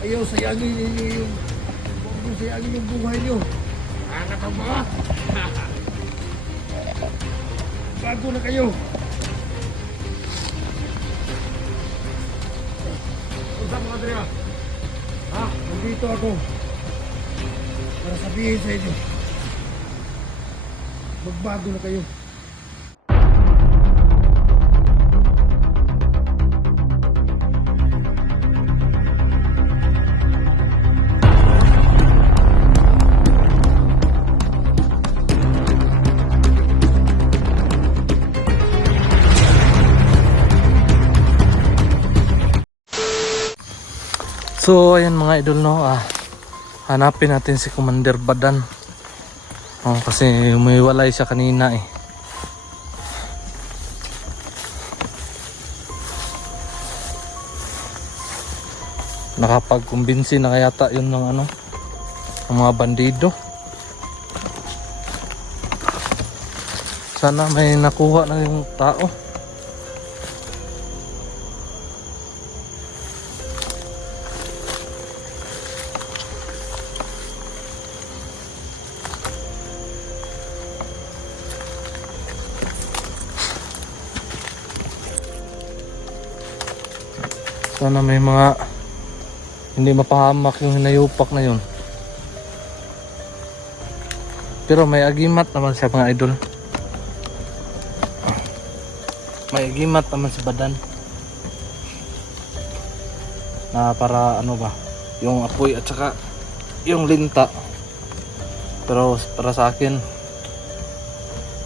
Ayaw sayangin ninyo yung huwag nyo sayangin yung buhay nyo. Anak ka ba? Bago na kayo. Usap mga Andrea. Ha? Nandito ako para sabihin sa inyo. Magbago na kayo. So ayan mga idol, no, hanapin natin si Commander Badan. Kasi umiwalay siya kanina eh. Nakapagkumbinsi na kayata yun ng ano, ng mga bandido. Sana may nakuha na yung tao. Sana may mga hindi mapahamak yung hinayupak na yun. Pero may agimat naman siya mga idol. May agimat naman si Badan. Na para ano ba, yung apoy at saka yung linta. Pero para sa akin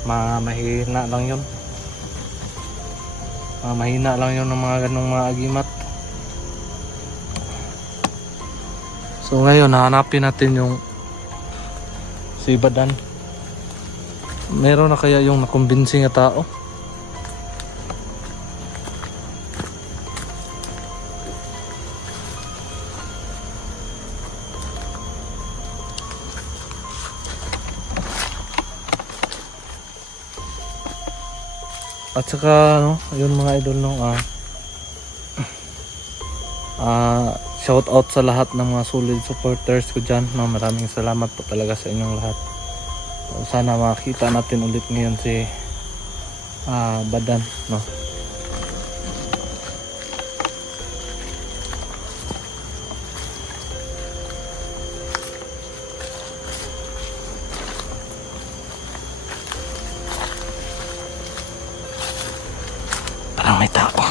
mahina lang yun. Mahina lang yun ng mga ganong mga agimat. So ngayon hahanapin natin yung si Badan. Meron na kaya yung nakumbinsi nga tao? At saka ano, yun mga idol, no, shout out sa lahat ng mga solid supporters ko dyan, no? Maraming salamat po talaga sa inyong lahat. Sana makita natin ulit ngayon si Badan, no? Parang may tao.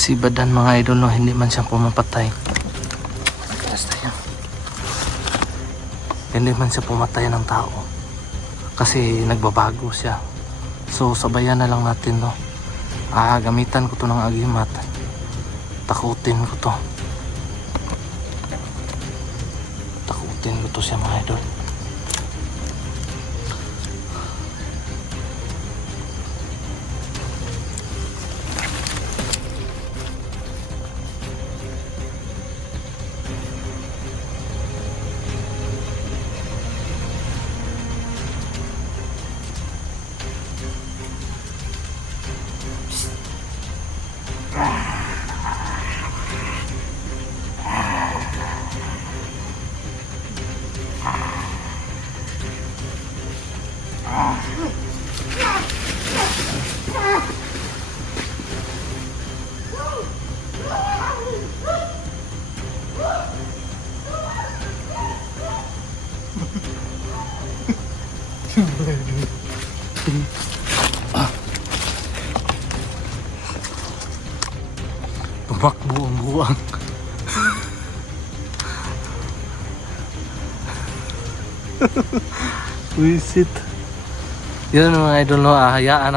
Si Badan mga idol, no, hindi man siya pumapatay. Basta yan. Hindi man siya pumatay ng tao. Kasi nagbabago siya. So sabayan na lang natin, no. Gamitan ko to ng agimat. Takutin ko to. Takutin ko to siya mga idol. Tumakbo ang buwang. Wisit. Yan mga idol, no, hayaan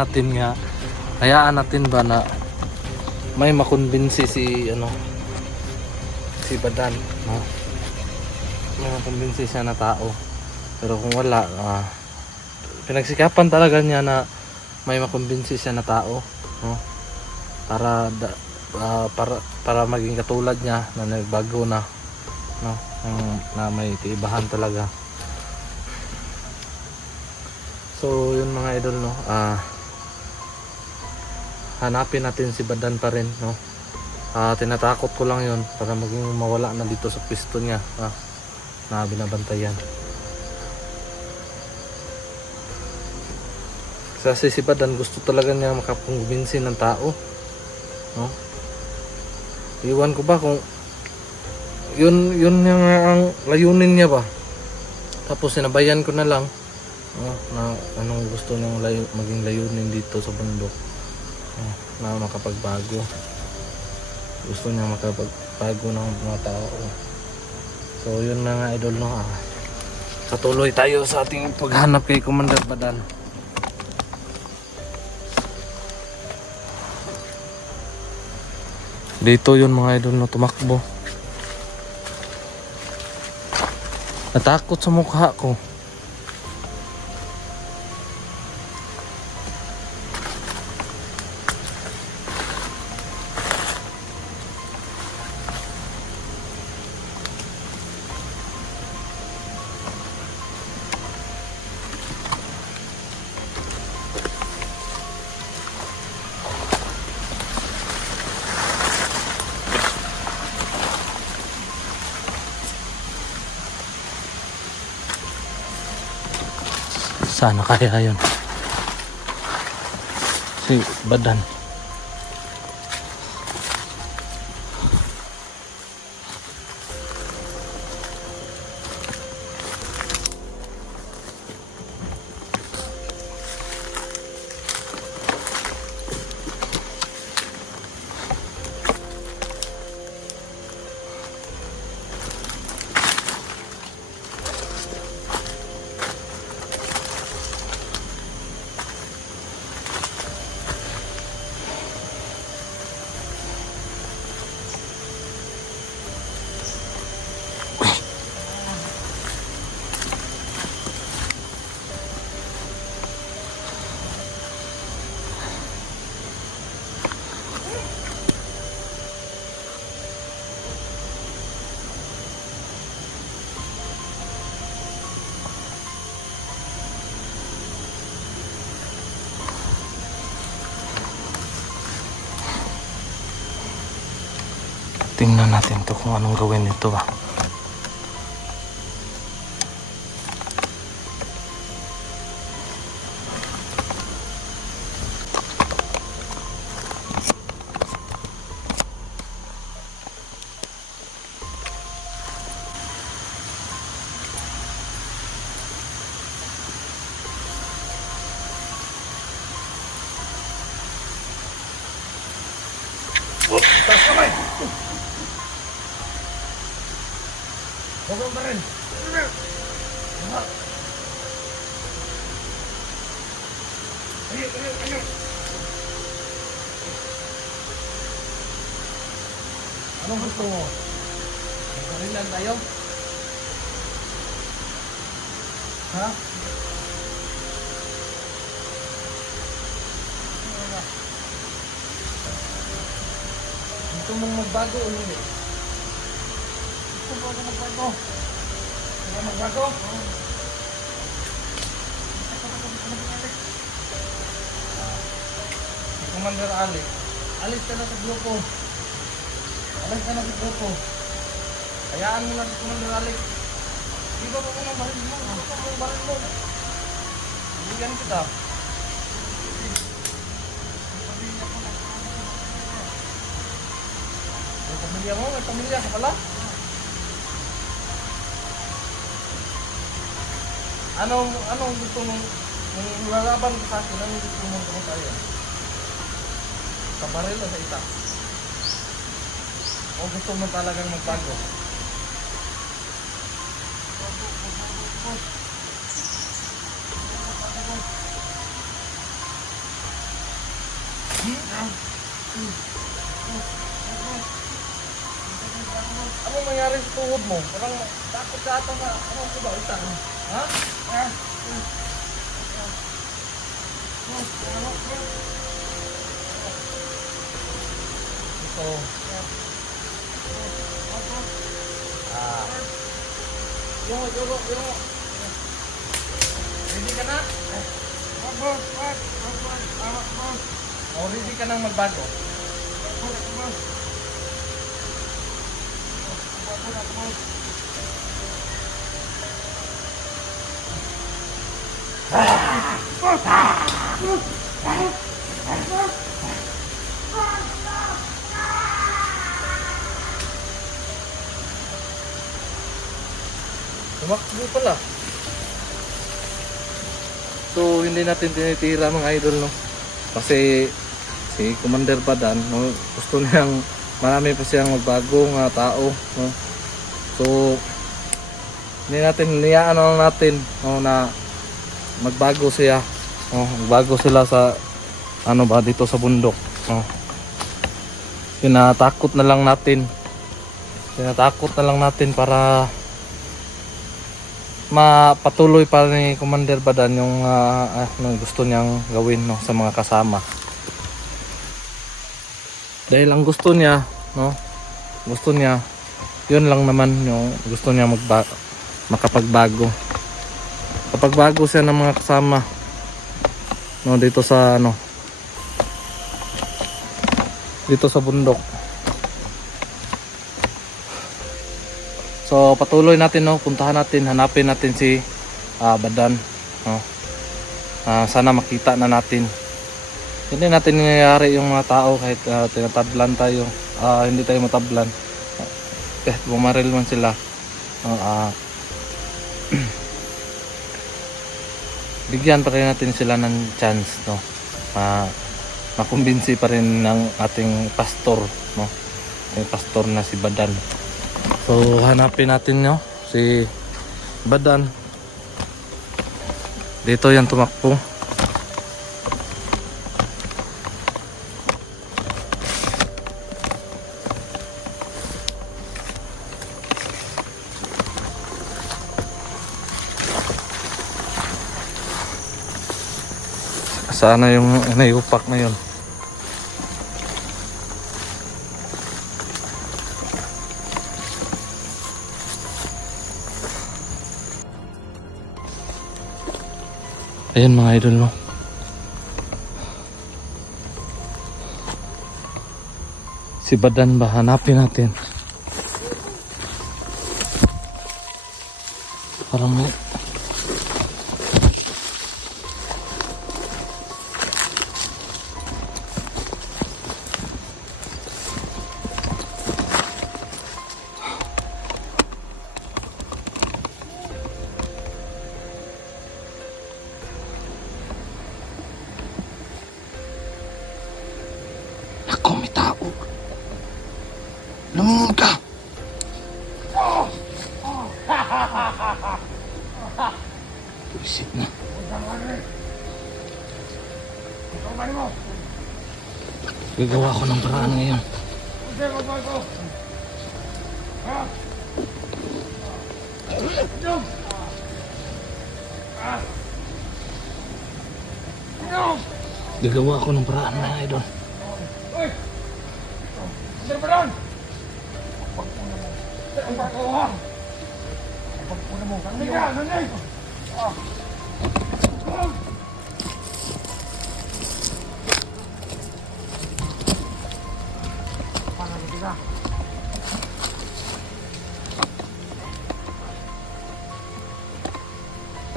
natin ba na may makumbinsi si si Badan, no? May makumbinsi siya na tao. Pero kung wala, pinagsikapan talaga niya na may makumbinsi siya na tao, no? Para maging katulad niya na nagbago na, no? Na may tiibahan talaga. So yun mga idol, no, hanapin natin si Badan pa rin, no. Tinatakot ko lang yun para maging mawala na dito sa pwesto niya, na binabantayan. Kasi si Badan gusto talaga niya makakumbinsi ng tao, no. Iwan ko ba kung yun yung ang layunin niya ba, tapos sinabayan ko na lang, na anong gusto niyang maging layunin dito sa bundok, na makapagbago. Gusto niya makapagbago ng mga tao. So yun na nga idol, no. Patuloy tayo sa ating paghanap kay Commander Badan. Dito yun mga idol, no, tumakbo. Natakot sa mukha ko. Sana kaya yun si Badan. Tingnan natin to kung anong gawin nito ba. Taas kamay! Huwag pa rin! Ayaw! Anong gusto mo? Magkarilan tayo? Ha? Gusto mong magbago o hindi? Gusto mo magbago? Gusto mo magbago? Si Commander Alex, alis ka na sa grupo. Alis ka na sa grupo. Hayaan mo na si Commander Alex. Di ba mo ng baril mo? Di ba mo ng baril mo? Bigyan kita. Pamilya mo? May pamilya ka pala? Anong gusto mong lalaban ka sa akin? Anong gusto mong kumatayo? Sa baril o sa ita? O gusto mo talagang magbago? Ano nangyari sa tuhod mo? Parang takot ka ata na ano ko ba? Ita? Ha? Ito. Ah. Yung. Ready ka na? O, ready ka nang magbago? Tumakbo pala. So hindi natin tinitira mga idol, no, kasi si Commander Badan, no, gusto niyang marami pa siyang magbagong tao, no. So hindi natin niyaan lang natin, no, na magbago siya, no, magbago sila sa ano ba dito sa bundok, no. Tinatakot na lang natin para mapatuloy pa ni Commander Badan yung gusto niyang gawin, no, sa mga kasama. Dahil ang gusto niya, no, yun lang naman yung gusto niya makapagbago. Kapag bago siya ng mga kasama, no, dito sa bundok. So patuloy natin, no, puntahan natin, hanapin natin si Badan, no. Sana makita na natin. Hindi natin nangyayari yung mga tao kahit tinatablan tayo, hindi tayo matablan, kahit bumaril man sila, bigyan pa rin natin sila ng chance, no, makumbinsi pa rin ng ating pastor, no, yung pastor na si Badan. So hanapin natin, no, si Badan. Dito yan tumakbo. Sana yung naiupak na yun. Ayan mga idol, no. Si Badan ba? Hanapin natin. Parang may... Ako, may tao. Lumunod ka. Isip na. Gagawa ko ng paraan ngayon. Gagawa ko ng paraan mga idol.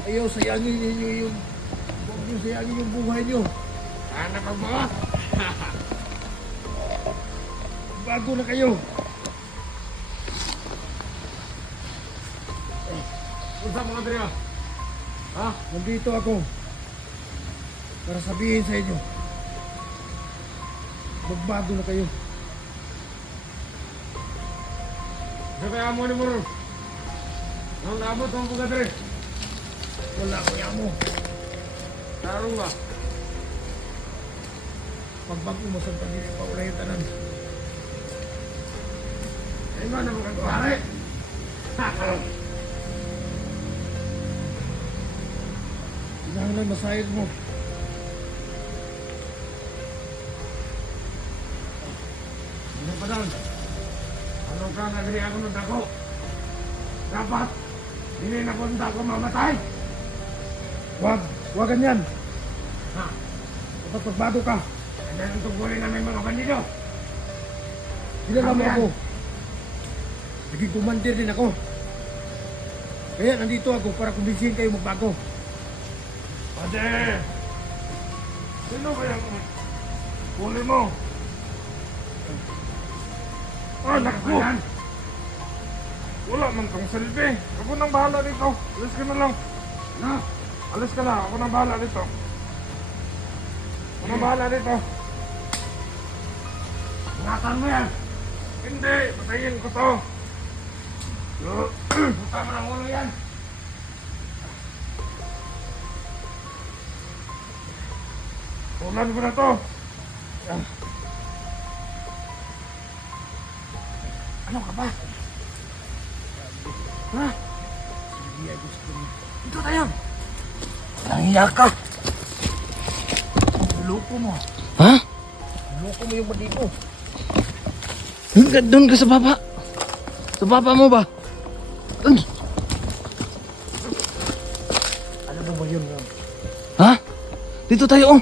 Ayaw sayangin ninyo yung huwag nyo sayangin yung buhay nyo. Anak ang mga bago na kayo. Unsa mga Andrea? Ha? Nandito ako para sabihin sa inyo, magbago na kayo. Sabi amo ni Muro, ang nabot ang buga Andre. Wala ko yan mo. Tarong ba? Pagbago mo sa pagiging paulay yung tanan. Ay ba na magkagwari? Hinahanglan masayad mo. doon. Ano ka nagri ako ng dako? Dapat, hindi na punta ako mamatay. Huwag ganyan. Ha? Kapag pagbago ka, andyan ang tungkulin namin mga bandido. Kilala mo ako. Naging commander din ako. Kaya nandito ako para kumbinsihin kayo magbago. Ate! Sino ba yung huli mo? Ah, naku! Wala man kang silbi. Ako nang bahala dito. Alis ka na lang. Na? Alis ka na. Ako nang bahala dito. Ako nang bahala dito. Ingatan mo yan. Hindi. Patayin ko to. Tama ng ulo yan. Tulan ko na to. Ano ka ba? Ha? Sige, gusto mo. Dito tayo. Nangiya ka. Loko mo. Ha? Loko mo yung bandido. Doon ka sa baba. Sa baba mo ba? Doon. Alam mo ba yun? Ha? Dito tayo oh.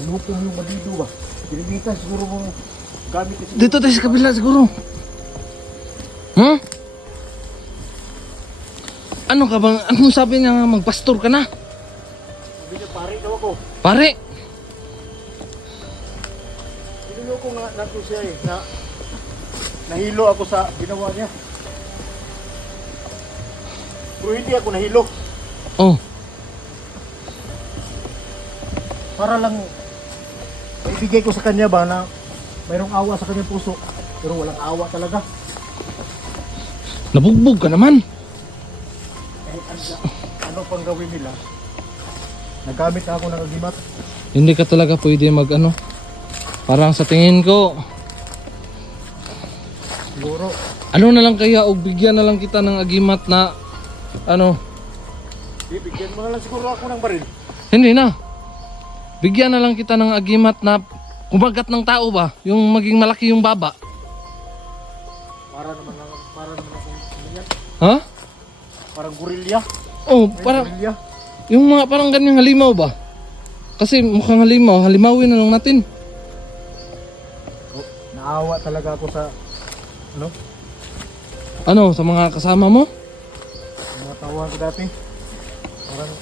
Loko mo yung bandido ba? Pinilitan siguro mo gamit ito. Dito tayo sa kabila siguro. Hmm? Ano ka bang, anong sabi niya nga magpastor ka na? Sabi niya, pare daw ako. Pare, Pinuloko nga nato siya eh, na nahilo ako sa ginawa niya. Pero hindi ako nahilo. oh, Para lang maibigay ko sa kanya ba na mayroong awa sa kanyang puso. Pero walang awa talaga. nabugbog ka naman. Kahit ano pang gawin nila, nagamit na ako ng agimat. Hindi ka talaga pwede mag ano. Parang sa tingin ko, Siguro, ano na lang kaya o bigyan na lang kita ng agimat na ano, bibigyan mo na lang siguro ako ng baril. hindi na. Bigyan na lang kita ng agimat na kumagat ng tao ba? Yung maging malaki yung baba. Para naman akong ganyan. Ha? Parang gorilya. Oh, May parang gorilya. yung mga parang ganyang halimaw ba? Kasi mukhang halimaw, halimawin na lang natin. Oh, naawa talaga ako sa ano, Ano, sa mga kasama mo? mga tawahan ko dati. Parang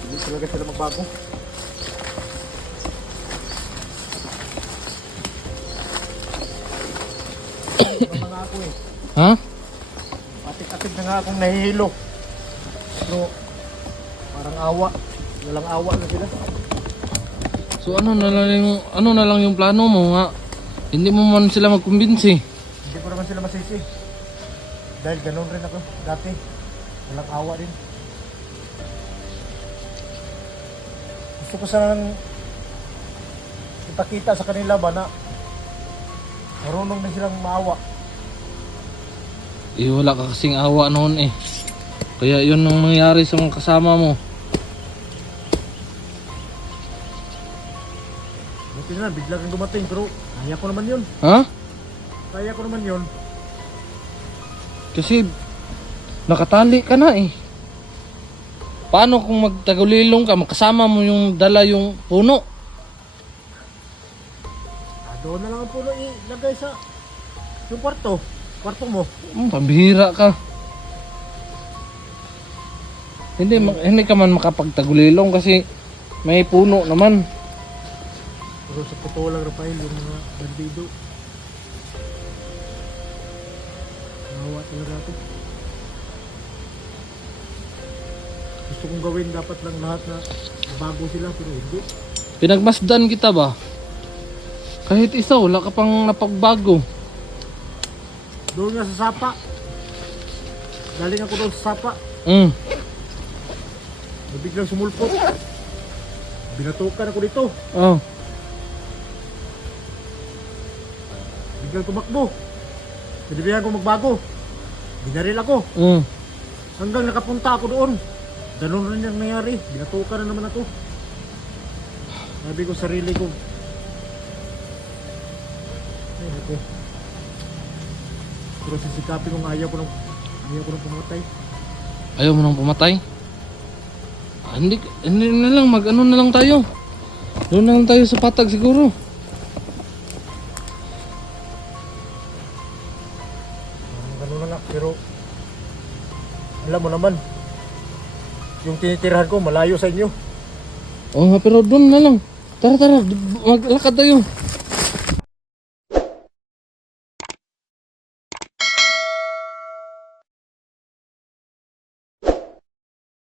hindi talaga sila magbago. Ano mga ako eh. Ha? Patik-atik na nga akong nahihilo. Pero parang awa. Walang awa na sila. So ano na lang yung plano mo nga? Hindi mo man sila magkumbinsi. Hindi ko naman sila masisi. Dahil ganoon rin ako dati. Walang awa din. Gusto ko sanang ipakita sa kanila ba na marunong din silang maawa. Eh wala ka kasing awa noon eh. Kaya yun ang nangyari sa mga kasama mo. Buti na, bigla kang dumating pero kaya ko naman yun. Ha? Kaya ko naman yun. Kasi nakatali ka na eh. Paano kung magtagulilong ka, makasama mo yung dala yung puno? Doon na lang ang puno ilagay sa yung kwarto. Kwarto mo. Pambihira ka. Hindi ka man makapagtagulilong kasi may puno naman. Pero sa totoo lang, Rafael, yung mga bandido. Nahawa talaga ako. Gusto kong gawin dapat lang lahat na bago sila pero hindi. Pinagmasdan kita ba? Kahit isa, wala ka pang napagbago. Doon nga sa sapa. Galing ako doon sa sapa. Biglang sumulpot. Binatukan ako dito. Oh. Biglang tumakbo. Pinabihan ko magbago. Binaril ako. Hanggang nakapunta ako doon. Ganun rin yung nangyari. Binatukan na naman ako. Sabi ko sarili ko, Okay. Pero sisikapin kong ayaw ko ng pumatay. Ayaw mo nang pumatay? Hindi na lang, mag-ano na lang tayo. Doon na lang tayo sa patag siguro. Ganun na nga, pero alam mo naman, yung tinitirahan ko malayo sa inyo. Oo nga, pero doon na lang. Tara, maglakad tayo.